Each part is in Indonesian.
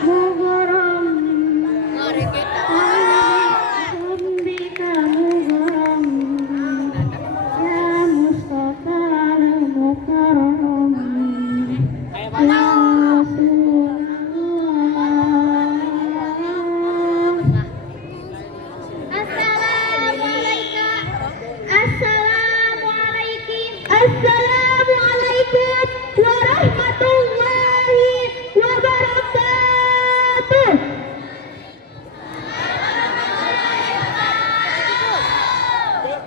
Muharram Mari kita alaikum bika muharram ya Mustafa al-Mukarram ya Rasulullah. Assalamualaikum warahmatullahi wabarakatuh.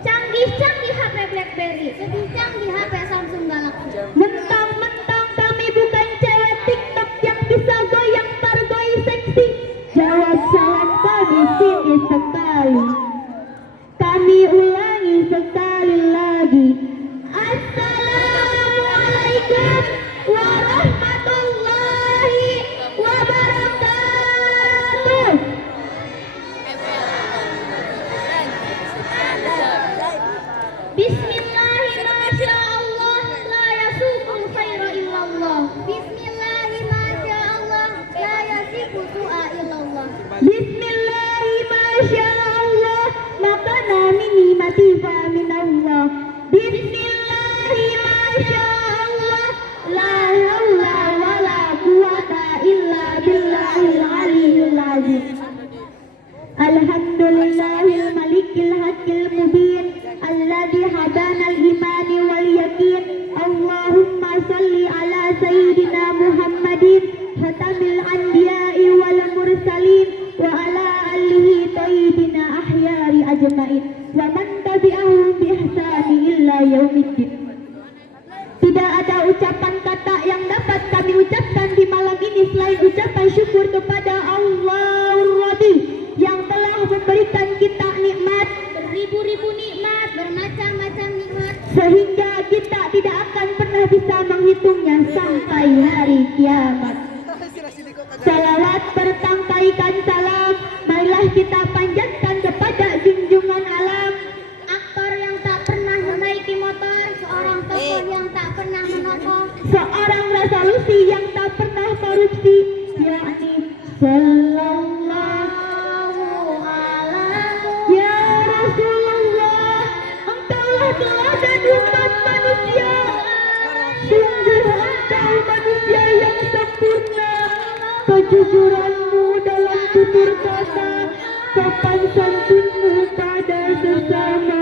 Canggih-canggih HP BlackBerry, lebih canggih HP Samsung Galaxy. Mentang-mentang kami bukan cewek TikTok yang bisa goyang pargoy seksi. Jawab salam kami sini sekali. Kami ulangi sekali lagi. Assalamualaikum warahmatullahi wabarakatuh. Bismillahirrahmanirrahim. La yasuqul khaira illallah. Bismillahirrahmanirrahim. La yasiqu su'a illallah. Bismillahirrahmanirrahim. Makana mini mati fa minallah. Bismillahirrahmanirrahim. La haula wala quwata illa billahil aliyyil azim. Alhamdulillahil malikil hakil mubin alladhi hadana al-imani wal yakin. Allahumma salli ala sayyidina Muhammadin khatamil anbiya'i wal mursalin wa ala alihi tayyibina ahyari ajma'in wa man tabi'ahum bi ihsani illa yaumiddin. Tidak ada ucapan kata yang dapat kami ucapkan di malam ini selain ucapan syukur kepada Allah Rabbi yang telah memberikan kita nikmat, beribu-ribu nikmat, bermacam-macam nikmat, sehingga kita tidak akan pernah bisa menghitungnya sampai hari kiamat. Salawat bertangkaikan salam, marilah kita panjatkan kepada junjungan alam, aktor yang tak pernah menaiki motor, seorang tokoh yang tak pernah menokok, seorang resolusi yang tak pernah korupsi, yakni sallallahu alaihi ya Rasulullah. Engkaulah teladan umat manusia, sungguh engkau manusia yang sempurna. Kejujuranmu dalam tutur kata, sopan santunmu pada sesama.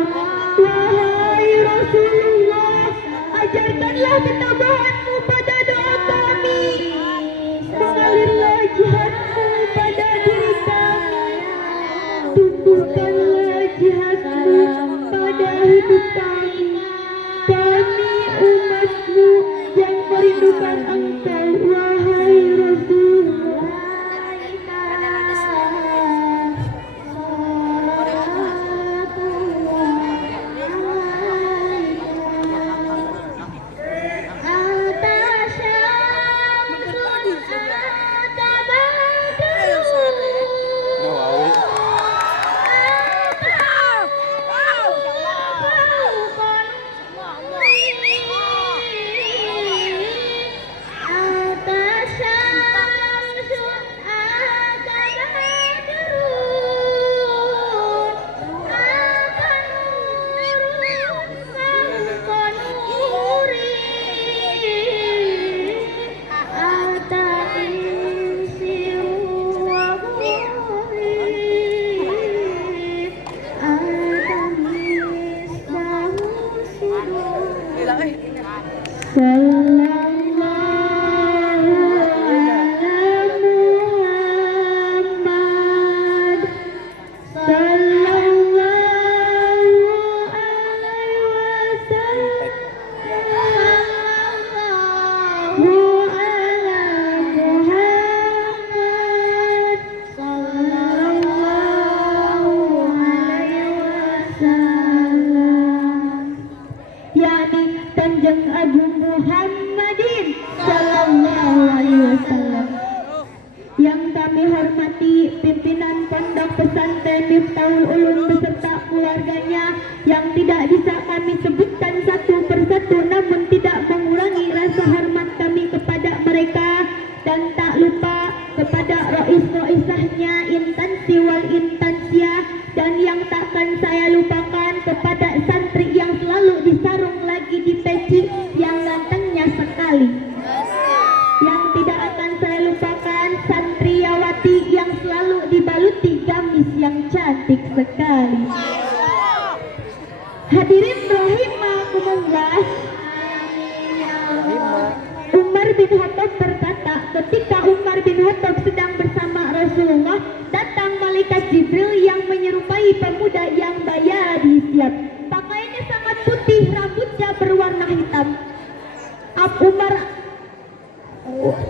Wahai Rasulullah, ajarkanlah ketabahanmu pada doa kami. Mengalirlah jihadmu pada diri kami. Tumbuhkanlah jihadmu pada hidup kami. Kami umatmu yang merindukan engkau, wahai Rasulullah. Miftahul Ulum beserta keluarganya yang tidak bisa kami sebutkan satu persatu, namun tidak mengurangi rasa hormat kami kepada mereka. dan tak lupa kepada rois-roisahnya, intansi wal intansia, dan yang takkan saya lupakan kepada santri yang selalu disarung lagi di peci yang gantengnya sekali. Yang tidak akan saya lupakan santriawati yang selalu dibaluti gamis yang cantik sekali. Hadirin rahimakumullah. Umar bin Khattab berkata, ketika Umar bin Khattab sedang bersama Rasulullah, datang malaikat Jibril yang menyerupai pemuda yang bayadi siap. Pakaiannya sangat putih, rambutnya berwarna hitam.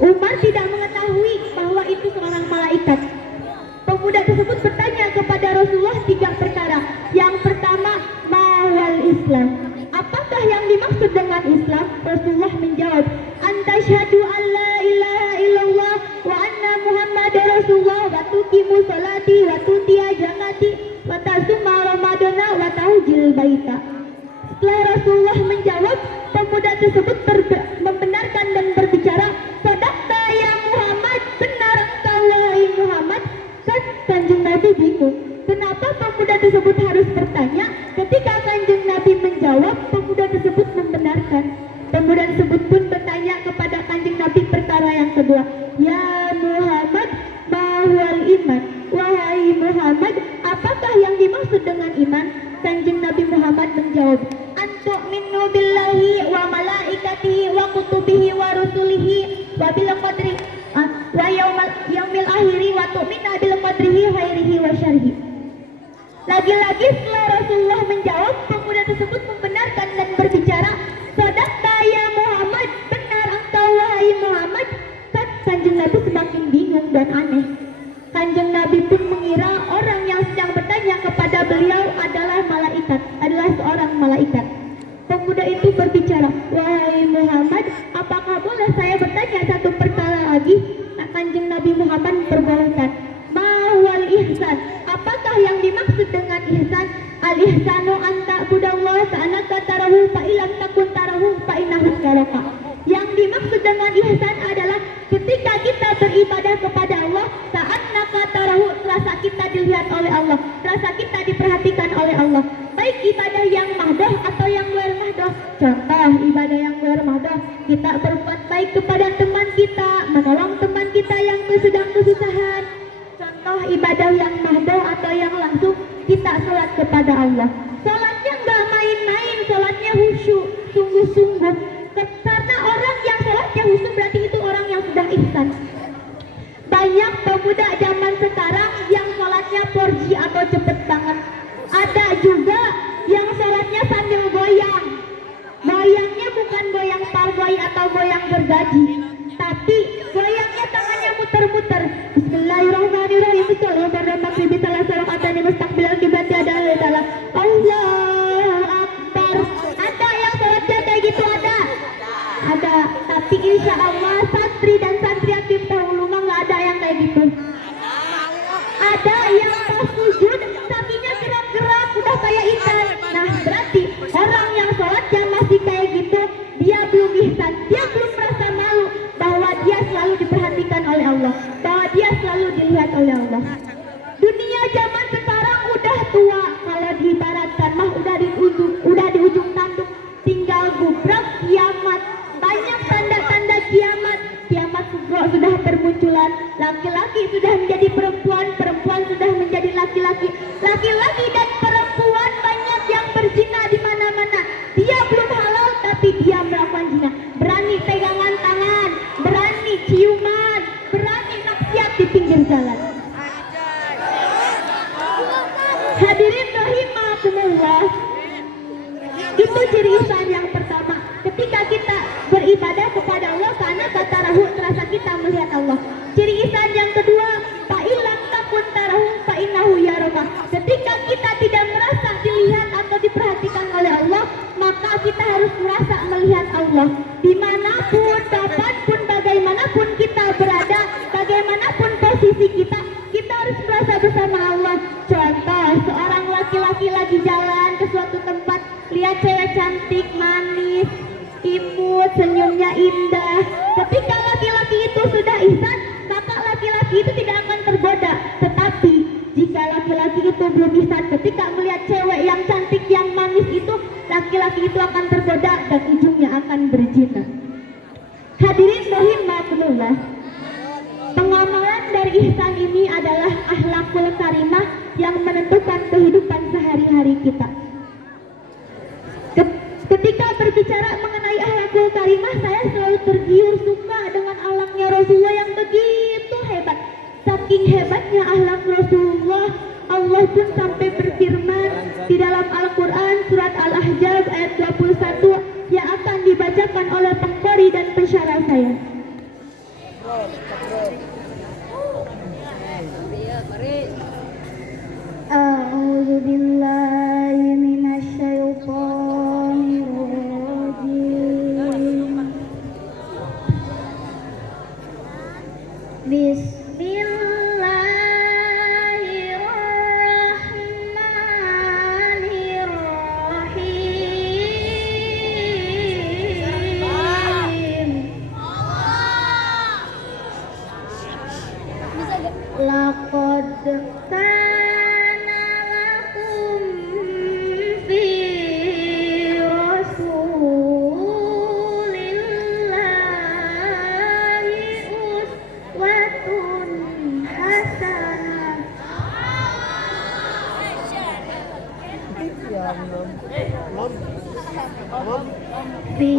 Umar tidak mengetahui bahwa itu seorang malaikat. Pemuda tersebut bertanya kepada Rasulullah 3 perkara. Yang pertama, mawal Islam. Apakah yang dimaksud dengan Islam? Rasulullah menjawab, anta syahadu an la ilaha illallah wa anna muhammadar rasulullah wa tuqimu salati wa tuti zakati wa tasuma ramadana wa tahujil baita. Setelah Rasulullah menjawab, pemuda tersebut membenarkan dan berbicara, sadaqta ya Muhammad, benar engkau wahai Muhammad. Kanjeng Nabi bingung, kenapa pemuda tersebut harus bertanya? Ketika Kanjeng Nabi menjawab, pemuda tersebut membenarkan. Pemuda tersebut pun bertanya kepada Kanjeng Nabi perkara yang kedua, ya Muhammad, mahwal iman. Wahai Muhammad, apakah yang dimaksud dengan iman? Kanjeng Nabi Muhammad menjawab, antu'minu billahi wa malaikatihi wa kutubihi wa rusulihi wa bil qadri wa yaumil akhiri wa tu'mina bil qadrihi khairihi wa syarrihi. Lagi-lagi setelah Rasulullah menjawab, pemuda tersebut membenarkan dan berbicara, sadaqta ya Muhammad, benar engkau wahai Muhammad. Kanjeng Nabi semakin bingung dan aneh. Kanjeng Nabi pun mengira orang yang sedang bertanya kepada beliau adalah seorang malaikat. Pemuda itu berbicara, wahai Muhammad, apakah boleh saya bertanya satu perkara lagi? Kanjeng Nabi Muhammad perbolehkan. Mawal ihsan. Apakah yang dimaksud dengan ihsan? Al ihsanu anta budallah ka'annaka tarahu fa illam takun tarahu fa innahu yaraka. Yang dimaksud dengan ihsan adalah ketika kita beribadah kepada Allah, ka'annaka tarahu, rasa kita dilihat oleh Allah, rasa kita diperhatikan oleh Allah. Baik ibadah yang mahdoh atau yang luar mahdoh. Contoh ibadah yang luar mahdoh, kita berbuat baik kepada teman kita, menolong teman kita yang sedang kesusahan. Contoh ibadah yang mahdoh atau yang langsung, kita sholat kepada Allah. Sholatnya nggak main-main, sholatnya khusyuk, sungguh-sungguh. Karena orang yang sholatnya khusyuk berarti itu orang yang sudah ihsan. Banyak pemuda zaman sekarang yang sholatnya 4G atau cepet banget. Ada juga yang sholatnya sambil goyang. Goyangnya bukan goyang parboy atau goyang bergaji, tapi goyangnya tangannya muter-muter. Bismillahirrahmanirrahim. Allahu Akbar. Ada yang sholatnya kayak gitu, ada. Tapi insya Allah santri dan santriati dahulu mah nggak ada yang kayak gitu. Ada yang pas sujud kakinya gerak-gerak udah kayak ikan. Nah berarti orang yang sholatnya masih kayak gitu, dia belum ihsan, dia belum merasa malu bahwa dia selalu diperhatikan oleh Allah, bahwa dia selalu dilihat oleh Allah. Dunia zaman sekarang udah tua, kalau diibaratkan mah udah di ujung tanduk, tinggal gubrak kiamat. Banyak tanda-tanda kiamat. Kiamat sudah bermunculan. Laki-laki sudah menjadi perempuan, perempuan sudah menjadi laki-laki. Laki-laki dan perempuan banyak yang berzina di mana-mana. Dia belum halal tapi dia melakukan zina. Berani pegangan tangan, berani ciuman, berani maksiat di pinggir jalan. Hadirin rahimakumullah. Itu ciri ihsan yang pertama. Ketika kita beribadah kepada Allah karena tarahu, rasa kita melihat Allah. Ciri ihsan yang kedua, fa'ilam takun tarahu fa'innahu yaraka. Ketika kita tidak merasa dilihat atau diperhatikan oleh Allah, maka kita harus merasa melihat Allah. Dimanapun, kapanpun, bagaimanapun kita berada, bagaimanapun posisi kita, kita harus merasa bersama Allah. Contoh, seorang laki-laki lagi jalan ke suatu tempat, lihat cewek cantik, manis, imut, senyumnya indah. Ketika laki-laki itu sudah laki-laki itu akan tergoda dan ujungnya akan berzina. Hadirin rahimakumullah. Pengamalan dari ihsan ini adalah akhlakul karimah yang menentukan kehidupan sehari-hari kita. Ketika berbicara mengenai akhlakul karimah, saya selalu tergiur suka dengan akhlaknya Rasulullah yang begitu hebat. Saking hebatnya akhlak Rasulullah, Allah pun sampai berfirman di dalam Al-Quran surat Al-Ahzab ayat 21 yang akan dibacakan oleh pengqori dan pensyarah saya. A'udzu billahi minasy syaithanir rajim. Laqad kana lakum fi rasulillahi uswatun hasanah. Fi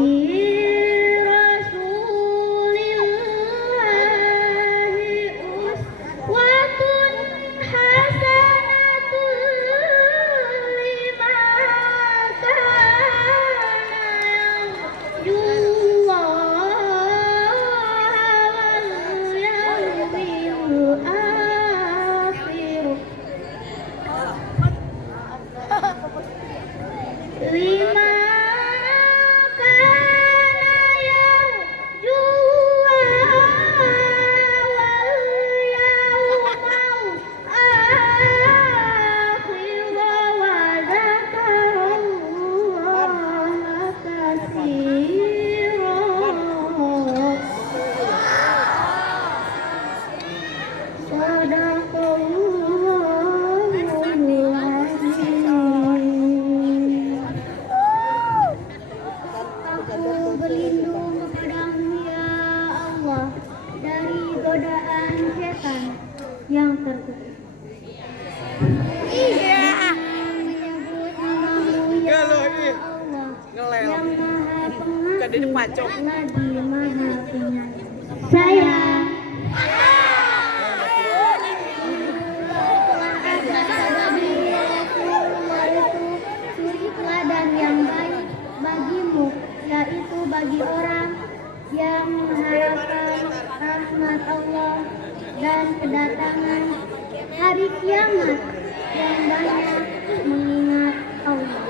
yang terkutuk. Menyebut namamu ya Allah yang maha pengasih lagi maha penyayang. Sayang. Suri teladan yang baik bagimu, yaitu bagi orang yang mengharapkan rahmat Allah dan kedatangan hari kiamat yang banyak mengingat Allah.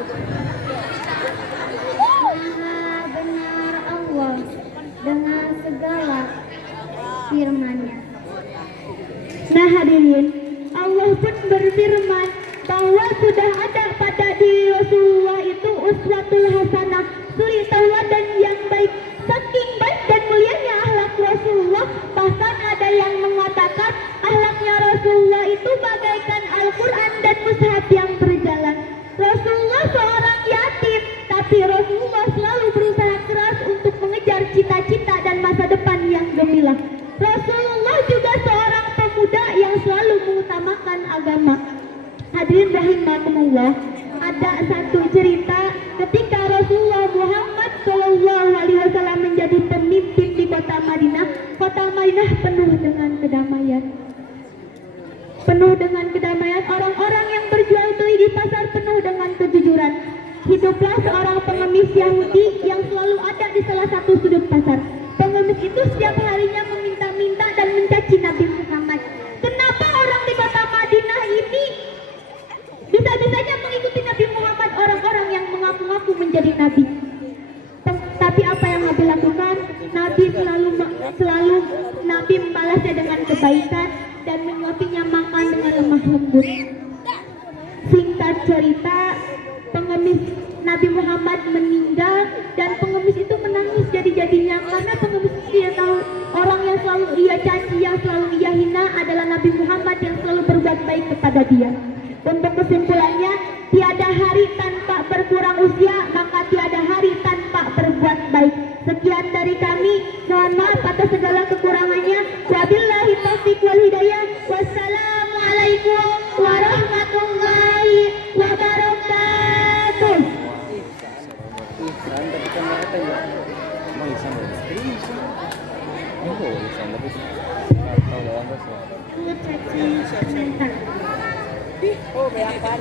Maha benar Allah dengan segala firman-Nya. Nah hadirin, Allah pun berfirman bahwa sudah ada pada diri Rasulullah itu uswatul hasanah, suri tauladan yang baik. Saking baik dan mulianya akhlak Rasulullah, bahkan ada yang mengatakan akhlaknya Rasulullah itu bagaikan Al-Quran dan mushaf yang berjalan. Rasulullah seorang yatim, tapi Rasulullah selalu berusaha keras untuk mengejar cita-cita dan masa depan yang gemilang. Rasulullah juga seorang pemuda yang selalu mengutamakan agama. Hadirin rahimakumullah, ada satu cerita ketika Rasulullah Muhammad SAW menjadi pemimpin di kota Madinah. Kota Madinah penuh dengan kedamaian. Penuh dengan kedamaian, orang-orang yang berjual beli di pasar penuh dengan kejujuran. Hiduplah seorang pengemis Yahudi yang selalu ada di salah satu sudut pasar. Pengemis itu setiap harinya meminta-minta dan mencaci Nabi Muhammad. Kenapa orang di kota Madinah ini bisa-bisanya mengikuti Nabi Muhammad, orang-orang yang mengaku-ngaku menjadi Nabi? Tapi apa yang Nabi lakukan? Nabi selalu Nabi membalasnya dengan kebaikan dan menyuapinya makan dengan lemah lembut. Singkat cerita, pengemis Nabi Muhammad meninggal dan pengemis itu menangis jadi-jadinya karena pengemis itu dia tahu orang yang selalu ia caci, yang selalu ia hina adalah Nabi Muhammad yang selalu berbuat baik kepada dia. Untuk kesimpulannya, tiada hari tanpa berkurang usia, maka tiada berbuat baik. Sekian dari kami, mohon maaf atas segala kekurangannya. Wabillahi taufiq wal hidayah. Wassalamualaikum warahmatullahi wabarakatuh. Ihsan tapi kan mereka ya. Emang ihsan ya? Oh, ihsan tapi tahu lah anda sih. Caci komentar. Oh, bayangkan.